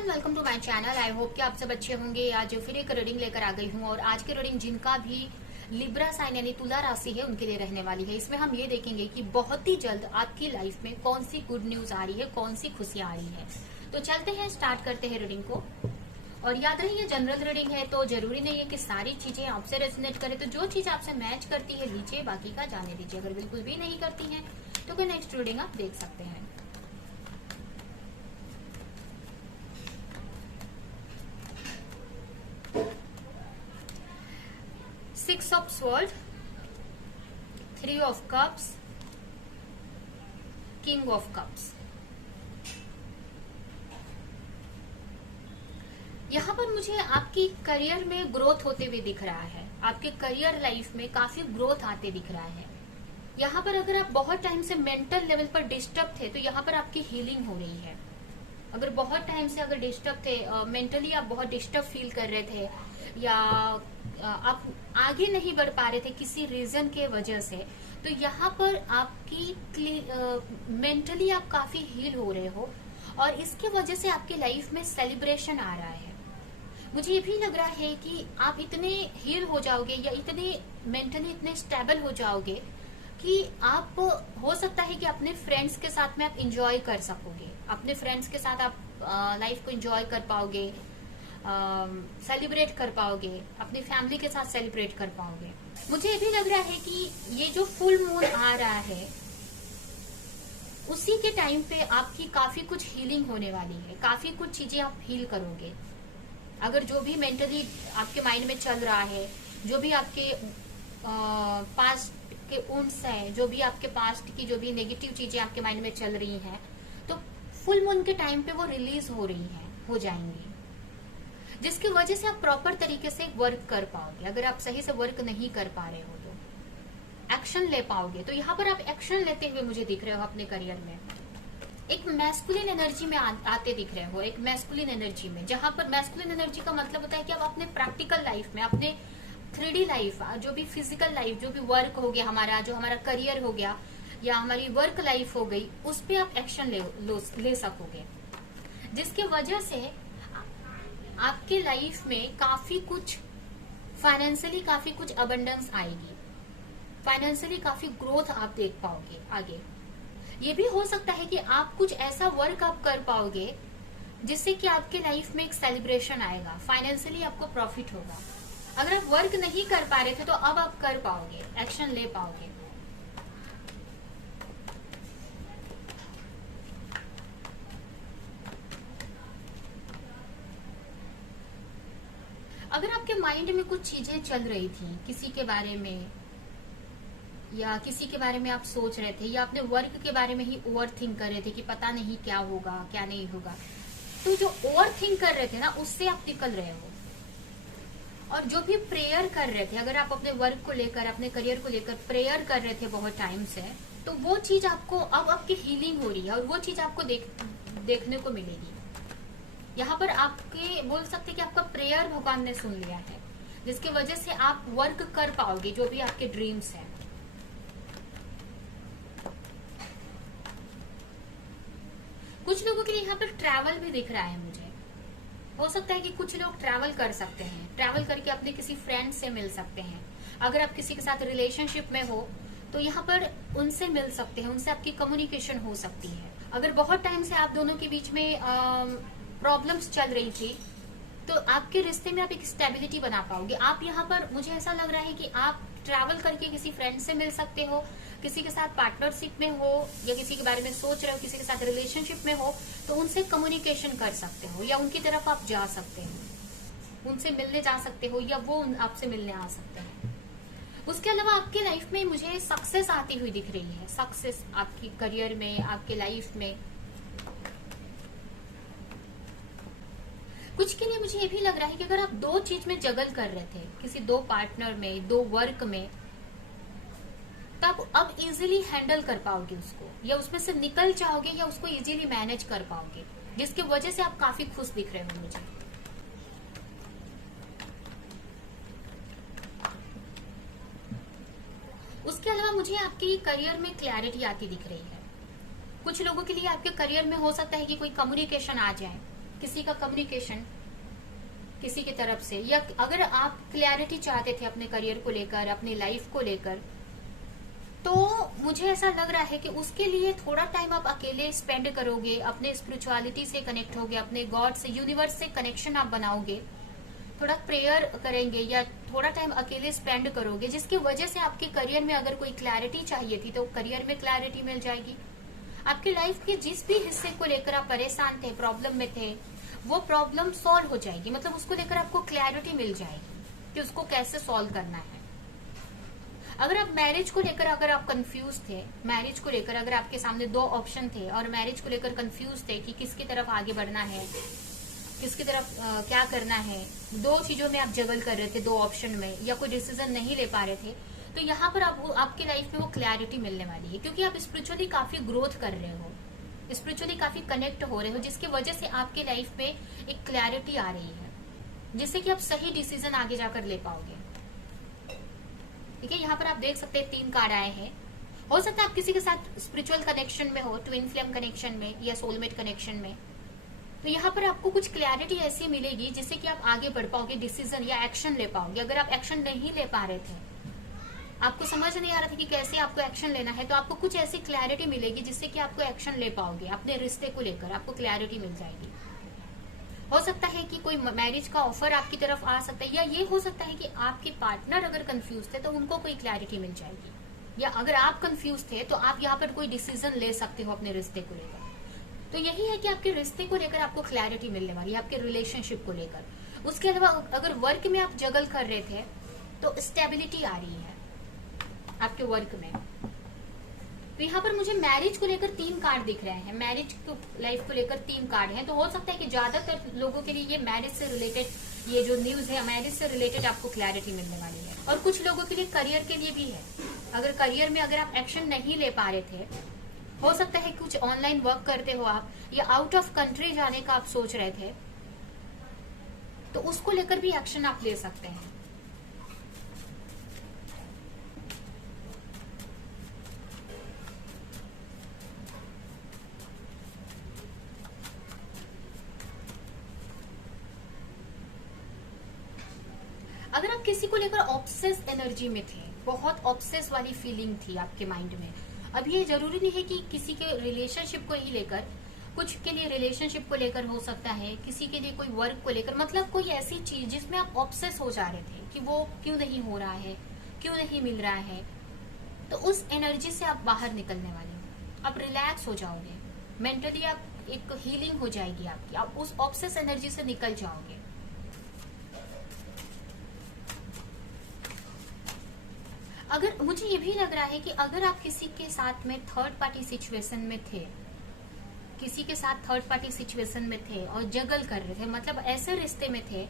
Everyone, welcome to my channel. I hope कि आप सब अच्छे होंगे। आज फिर एक रीडिंग लेकर आ गई हूँ और आज की रीडिंग जिनका भी लिब्रा साइन यानी तुला राशि है उनके लिए रहने वाली है। इसमें हम ये देखेंगे कि बहुत ही जल्द आपकी लाइफ में कौन सी गुड न्यूज आ रही है, कौन सी खुशियां आ रही है। तो चलते हैं, स्टार्ट करते हैं रीडिंग को। और याद रही, ये जनरल रीडिंग है तो जरूरी नहीं है कि सारी चीजें आपसे रेजोनेट करे। तो जो चीज आपसे मैच करती है लीजिए, बाकी का जाने दीजिए। अगर बिल्कुल भी नहीं करती है तो कोई नेक्स्ट रीडिंग आप देख सकते हैं। Six of sword, three of cups, king of cups. यहाँ पर मुझे आपकी करियर में ग्रोथ होते हुए दिख रहा है। आपके करियर लाइफ में काफी ग्रोथ आते दिख रहा है। यहाँ पर अगर आप बहुत टाइम से मेंटल लेवल पर डिस्टर्ब थे तो यहाँ पर आपकी हीलिंग हो रही है। अगर बहुत टाइम से अगर डिस्टर्ब थे, मेंटली आप बहुत डिस्टर्ब फील कर रहे थे या आप आगे नहीं बढ़ पा रहे थे किसी रीजन के वजह से, तो यहाँ पर आपकी मेंटली आप काफी हील हो रहे हो और इसके वजह से आपके लाइफ में सेलिब्रेशन आ रहा है। मुझे ये भी लग रहा है कि आप इतने हील हो जाओगे या इतने मेंटली इतने स्टेबल हो जाओगे कि आप, हो सकता है कि अपने फ्रेंड्स के साथ में आप इंजॉय कर सकोगे। अपने फ्रेंड्स के साथ आप लाइफ को इंजॉय कर पाओगे, सेलिब्रेट कर पाओगे, अपनी फैमिली के साथ सेलिब्रेट कर पाओगे। मुझे ये भी लग रहा है कि ये जो फुल मून आ रहा है उसी के टाइम पे आपकी काफी कुछ हीलिंग होने वाली है। काफी कुछ चीजें आप हील करोगे। अगर जो भी मेंटली आपके माइंड में चल रहा है, जो भी आपके पास्ट के उन्स है, जो भी आपके पास्ट की जो भी नेगेटिव चीजें आपके माइंड में चल रही हैं, तो फुल मून के टाइम पे वो रिलीज हो रही हैं, हो जाएंगी, जिसकी वजह से आप प्रॉपर तरीके से वर्क कर पाओगे। अगर आप सही से वर्क नहीं कर पा रहे हो तो एक्शन ले पाओगे। तो यहाँ पर आप एक्शन लेते हुए मुझे दिख रहे हो अपने करियर में। एक मैस्कुलिन एनर्जी में आते दिख रहे हो, एक मैस्कुलिन एनर्जी में, जहां पर मैस्कुलिन एनर्जी का मतलब होता है कि आप अपने प्रैक्टिकल लाइफ में, अपने 3D लाइफ, जो भी फिजिकल लाइफ, जो भी वर्क हो गया हमारा, जो हमारा करियर हो गया या हमारी वर्क लाइफ हो गई, उस पर आप एक्शन ले सकोगे, जिसकी वजह से आपके लाइफ में काफी कुछ फाइनेंशियली काफी कुछ अबंडेंस आएगी। फाइनेंशियली काफी ग्रोथ आप देख पाओगे आगे। ये भी हो सकता है कि आप कुछ ऐसा वर्क आप कर पाओगे जिससे कि आपके लाइफ में एक सेलिब्रेशन आएगा, फाइनेंशियली आपको प्रॉफिट होगा। अगर आप वर्क नहीं कर पा रहे थे तो अब आप कर पाओगे, एक्शन ले पाओगे। अगर आपके माइंड में कुछ चीजें चल रही थी किसी के बारे में, या किसी के बारे में आप सोच रहे थे, या अपने वर्क के बारे में ही ओवर थिंक कर रहे थे कि पता नहीं क्या होगा क्या नहीं होगा, तो जो ओवर थिंक कर रहे थे ना, उससे आप निकल रहे हो। और जो भी प्रेयर कर रहे थे, अगर आप अपने वर्क को लेकर, अपने करियर को लेकर प्रेयर कर रहे थे बहुत टाइम से, तो वो चीज आपको अब आपकी हीलिंग हो रही है और वो चीज आपको देखने को मिलेगी। यहाँ पर आपके बोल सकते कि आपका प्रेयर भगवान ने सुन लिया है, जिसकी वजह से आप वर्क कर पाओगे जो भी आपके ड्रीम्स हैं। कुछ लोगों के लिए यहाँ पर ट्रैवल भी दिख रहा है मुझे। हो सकता है कि कुछ लोग ट्रैवल कर सकते हैं, ट्रैवल करके अपने किसी फ्रेंड से मिल सकते हैं। अगर आप किसी के साथ रिलेशनशिप में हो तो यहाँ पर उनसे मिल सकते हैं, उनसे आपकी कम्युनिकेशन हो सकती है। अगर बहुत टाइम से आप दोनों के बीच में प्रॉब्लम्स चल रही थी तो आपके रिश्ते में आप एक स्टेबिलिटी बना पाओगे। आप यहाँ पर, मुझे ऐसा लग रहा है कि आप ट्रैवल करके किसी फ्रेंड से मिल सकते हो, किसी के साथ पार्टनरशिप में हो, या किसी के बारे में सोच रहे हो, किसी के साथ रिलेशनशिप में हो, तो उनसे कम्युनिकेशन कर सकते हो या उनकी तरफ आप जा सकते हो, उनसे मिलने जा सकते हो या वो आपसे मिलने आ सकते हैं। उसके अलावा आपके लाइफ में मुझे सक्सेस आती हुई दिख रही है, सक्सेस आपकी करियर में, आपके लाइफ में। कुछ के लिए मुझे ये भी लग रहा है कि अगर आप दो चीज में जगल कर रहे थे, किसी दो पार्टनर में, दो वर्क में, तब अब इजीली हैंडल कर पाओगे उसको, या उसमें से निकल जाओगे, या उसको इजीली मैनेज कर पाओगे, जिसकी वजह से आप काफी खुश दिख रहे हो मुझे। उसके अलावा मुझे आपके करियर में क्लैरिटी आती दिख रही है। कुछ लोगों के लिए आपके करियर में हो सकता है कि कोई कम्युनिकेशन आ जाए, किसी का कम्युनिकेशन किसी की तरफ से, या अगर आप क्लैरिटी चाहते थे अपने करियर को लेकर, अपनी लाइफ को लेकर, तो मुझे ऐसा लग रहा है कि उसके लिए थोड़ा टाइम आप अकेले स्पेंड करोगे, अपने स्पिरिचुअलिटी से कनेक्ट होगे, अपने गॉड से, यूनिवर्स से कनेक्शन आप बनाओगे, थोड़ा प्रेयर करेंगे या थोड़ा टाइम अकेले स्पेंड करोगे, जिसकी वजह से आपके करियर में अगर कोई क्लैरिटी चाहिए थी तो करियर में क्लैरिटी मिल जाएगी। आपकी लाइफ के जिस भी हिस्से को लेकर आप परेशान थे, प्रॉब्लम में थे, वो प्रॉब्लम सॉल्व हो जाएगी। मतलब उसको लेकर आपको क्लैरिटी मिल जाएगी कि उसको कैसे सॉल्व करना है। अगर आप मैरिज को लेकर अगर आप कंफ्यूज थे, मैरिज को लेकर अगर आपके सामने दो ऑप्शन थे और मैरिज को लेकर कंफ्यूज थे कि किसकी तरफ आगे बढ़ना है, किसकी तरफ क्या करना है, दो चीजों में आप जगल कर रहे थे, दो ऑप्शन में, या कोई डिसीजन नहीं ले पा रहे थे, तो यहाँ पर आपकी लाइफ में वो क्लैरिटी मिलने वाली है, क्योंकि आप स्पिरिचुअली काफी ग्रोथ कर रहे हो, स्पिरिचुअली काफी कनेक्ट हो रहे हो, जिसकी वजह से आपके लाइफ में एक क्लैरिटी आ रही है, जिससे कि आप सही डिसीजन आगे जाकर ले पाओगे। ठीक है, यहाँ पर आप देख सकते हैं 3 कार्ड आए हैं। हो सकता है आप किसी के साथ स्पिरिचुअल कनेक्शन में हो, ट्विन फ्लेम कनेक्शन में या सोलमेट कनेक्शन में, तो यहाँ पर आपको कुछ क्लैरिटी ऐसी मिलेगी जिससे कि आप आगे बढ़ पाओगे, डिसीजन या एक्शन ले पाओगे। अगर आप एक्शन नहीं ले पा रहे थे, आपको समझ नहीं आ रहा था कि कैसे आपको एक्शन लेना है, तो आपको कुछ ऐसी क्लैरिटी मिलेगी जिससे कि आपको एक्शन ले पाओगे। अपने रिश्ते को लेकर आपको क्लैरिटी मिल जाएगी। हो सकता है कि कोई मैरिज का ऑफर आपकी तरफ आ सकता है, या ये हो सकता है कि आपके पार्टनर अगर कंफ्यूज थे तो उनको कोई क्लैरिटी मिल जाएगी, या अगर आप कंफ्यूज थे तो आप यहाँ पर कोई डिसीजन ले सकते हो अपने रिश्ते को लेकर। तो यही है कि आपके रिश्ते को लेकर आपको क्लैरिटी मिलने वाली है, आपके रिलेशनशिप को लेकर। उसके अलावा अगर वर्क में आप जगल कर रहे थे तो स्टेबिलिटी आ रही है आपके वर्क में। तो यहाँ पर मुझे मैरिज को लेकर 3 कार्ड दिख रहे हैं, मैरिज लाइफ को लेकर 3 कार्ड हैं। तो हो सकता है कि ज्यादातर लोगों के लिए ये मैरिज से रिलेटेड ये जो न्यूज है, मैरिज से रिलेटेड आपको क्लैरिटी मिलने वाली है। और कुछ लोगों के लिए करियर के लिए भी है। अगर करियर में अगर आप एक्शन नहीं ले पा रहे थे, हो सकता है कुछ ऑनलाइन वर्क करते हो आप, या आउट ऑफ कंट्री जाने का आप सोच रहे थे, तो उसको लेकर भी एक्शन आप ले सकते हैं। अगर आप किसी को लेकर ऑब्सेस एनर्जी में थे, बहुत ऑब्सेस वाली फीलिंग थी आपके माइंड में, अब ये जरूरी नहीं है कि किसी के रिलेशनशिप को ही लेकर, कुछ के लिए रिलेशनशिप को लेकर हो सकता है, किसी के लिए कोई वर्क को लेकर, मतलब कोई ऐसी चीज जिसमें आप ऑब्सेस हो जा रहे थे कि वो क्यों नहीं हो रहा है, क्यों नहीं मिल रहा है, तो उस एनर्जी से आप बाहर निकलने वाले हो। आप रिलैक्स हो जाओगे, मेंटली आप एक हीलिंग हो जाएगी आपकी, आप उस ऑब्सेस एनर्जी से निकल जाओगे। अगर मुझे ये भी लग रहा है कि अगर आप किसी के साथ में थर्ड पार्टी सिचुएशन में थे, किसी के साथ थर्ड पार्टी सिचुएशन में थे और जगल कर रहे थे, मतलब ऐसे रिश्ते में थे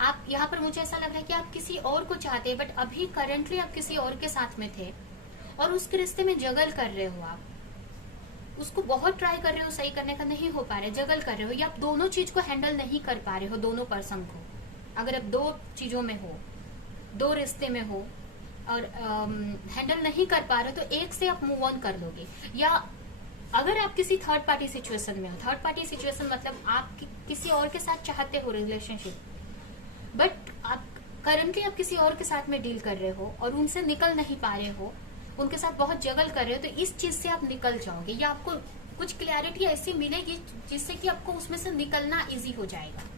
आप, यहाँ पर मुझे ऐसा लग रहा है कि आप किसी और को चाहते हैं, बट अभी करंटली आप किसी और के साथ में थे और उसके रिश्ते में जगल कर रहे हो, आप उसको बहुत ट्राई कर रहे हो, सही करने का नहीं हो पा रहे, जगल कर रहे हो, या आप दोनों चीज को हैंडल नहीं कर पा रहे हो, दोनों पर्सन को। अगर आप 2 चीजों में हो, 2 रिश्ते में हो और हैंडल नहीं कर पा रहे, तो एक से आप मूव ऑन कर लोगे। या अगर आप किसी थर्ड पार्टी सिचुएशन में हो, थर्ड पार्टी सिचुएशन मतलब आप किसी और के साथ चाहते हो रिलेशनशिप, बट आप करंटली आप किसी और के साथ में डील कर रहे हो और उनसे निकल नहीं पा रहे हो, उनके साथ बहुत जगल कर रहे हो, तो इस चीज से आप निकल जाओगे, या आपको कुछ क्लैरिटी ऐसी मिलेगी जिससे कि आपको उसमें से निकलना इजी हो जाएगा,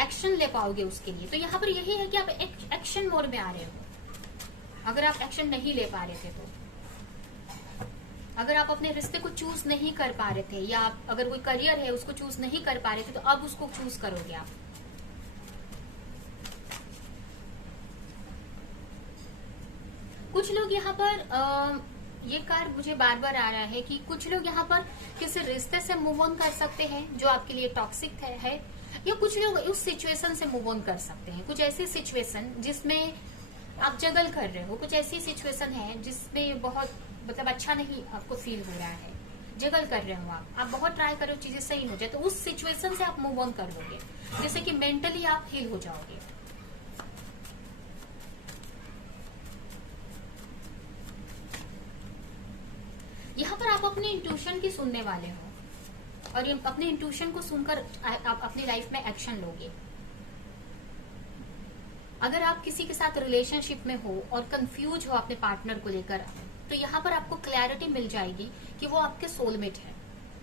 एक्शन ले पाओगे उसके लिए। तो यहाँ पर यही है कि आप एक्शन मोड में आ रहे हो। अगर आप एक्शन नहीं ले पा रहे थे, तो अगर आप अपने रिश्ते को चूज नहीं कर पा रहे थे, या आप अगर कोई करियर है उसको चूज नहीं कर पा रहे थे, तो अब उसको चूज करोगे आप। कुछ लोग यहाँ पर ये कार्ड मुझे बार बार आ रहा है कि कुछ लोग यहाँ पर किसी रिश्ते से मूव ऑन कर सकते हैं जो आपके लिए टॉक्सिक है, या कुछ लोग उस सिचुएशन से मूव ऑन कर सकते हैं। कुछ ऐसी सिचुएशन जिसमें आप जगल कर रहे हो, कुछ ऐसी सिचुएशन है जिसमें बहुत मतलब अच्छा नहीं आपको फील हो रहा है, जगल कर रहे हो आप बहुत ट्राई करो चीजें सही हो जाए, तो उस सिचुएशन से आप मूव ऑन कर लोगे, जैसे कि मेंटली आप हील हो जाओगे। यहाँ पर आप अपने इंट्यूशन की सुनने वाले हो, और अपने इंट्यूशन को सुनकर आप अपनी लाइफ में एक्शन लोगे। अगर आप किसी के साथ रिलेशनशिप में हो और कंफ्यूज हो अपने पार्टनर को लेकर, तो यहाँ पर आपको क्लैरिटी मिल जाएगी कि वो आपके सोलमेट है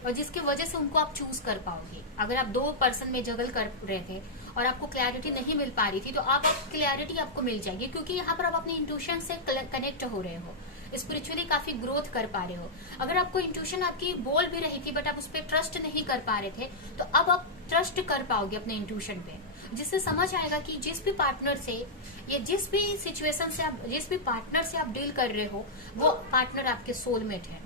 और जिसकी वजह से उनको आप चूज कर पाओगे। अगर आप दो पर्सन में जगल कर रहे थे और आपको क्लैरिटी नहीं मिल पा रही थी, तो आप क्लैरिटी आपको मिल जाएगी, क्योंकि यहाँ पर आप अपने इंट्यूशन से कनेक्ट हो रहे हो, स्पिरिचुअली काफी ग्रोथ कर पा रहे हो। अगर आपको इंट्यूशन आपकी बोल भी रही थी बट आप उस पर ट्रस्ट नहीं कर पा रहे थे, तो अब आप ट्रस्ट कर पाओगे अपने इंट्यूशन पे, जिससे समझ आएगा कि जिस भी पार्टनर से या जिस भी सिचुएशन से आप, जिस भी पार्टनर से आप डील कर रहे हो, वो पार्टनर आपके सोलमेट है।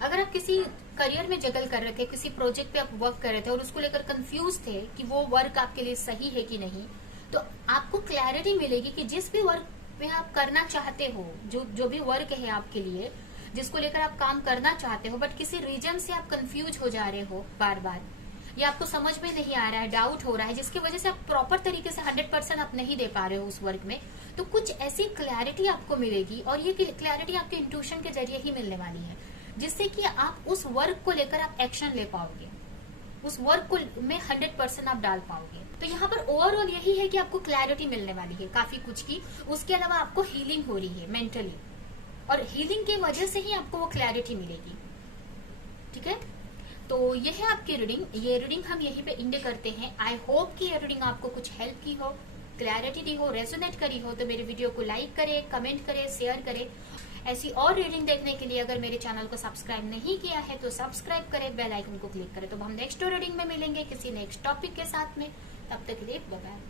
अगर आप किसी करियर में जगल कर रहे थे, किसी प्रोजेक्ट पे आप वर्क कर रहे थे और उसको लेकर कंफ्यूज थे कि वो वर्क आपके लिए सही है कि नहीं, तो आपको क्लैरिटी मिलेगी कि जिस भी वर्क पे आप करना चाहते हो, जो भी वर्क है आपके लिए, जिसको लेकर आप काम करना चाहते हो, बट किसी रीजन से आप कंफ्यूज हो जा रहे हो बार बार, या आपको समझ में नहीं आ रहा है, डाउट हो रहा है, जिसकी वजह से आप प्रॉपर तरीके से 100% आप नहीं दे पा रहे हो उस वर्क में, तो कुछ ऐसी क्लैरिटी आपको मिलेगी। और ये क्लैरिटी आपके इंट्यूशन के जरिए ही मिलने वाली है, जिससे कि आप उस वर्क को लेकर आप एक्शन ले पाओगे, उस वर्क को में 100% आप डाल पाओगे। तो यहाँ पर ओवरऑल यही है कि आपको क्लैरिटी मिलने वाली है काफी कुछ की। उसके अलावा आपको हीलिंग हो रही है मेंटली, और हीलिंग की वजह से ही आपको वो क्लैरिटी मिलेगी। ठीक है, तो ये है आपकी रीडिंग। ये रीडिंग हम यहीं पे एंड करते हैं। आई होप कि ये रीडिंग आपको कुछ हेल्प की हो, क्लैरिटी दी हो, रेजोनेट करी हो। तो मेरे वीडियो को लाइक करें, कमेंट करें, शेयर करें। ऐसी और रीडिंग देखने के लिए अगर मेरे चैनल को सब्सक्राइब नहीं किया है तो सब्सक्राइब करें, बेल आइकन को क्लिक करें। तो हम नेक्स्ट रीडिंग में मिलेंगे किसी नेक्स्ट टॉपिक के साथ में। तब तक के लिए बाय बाय।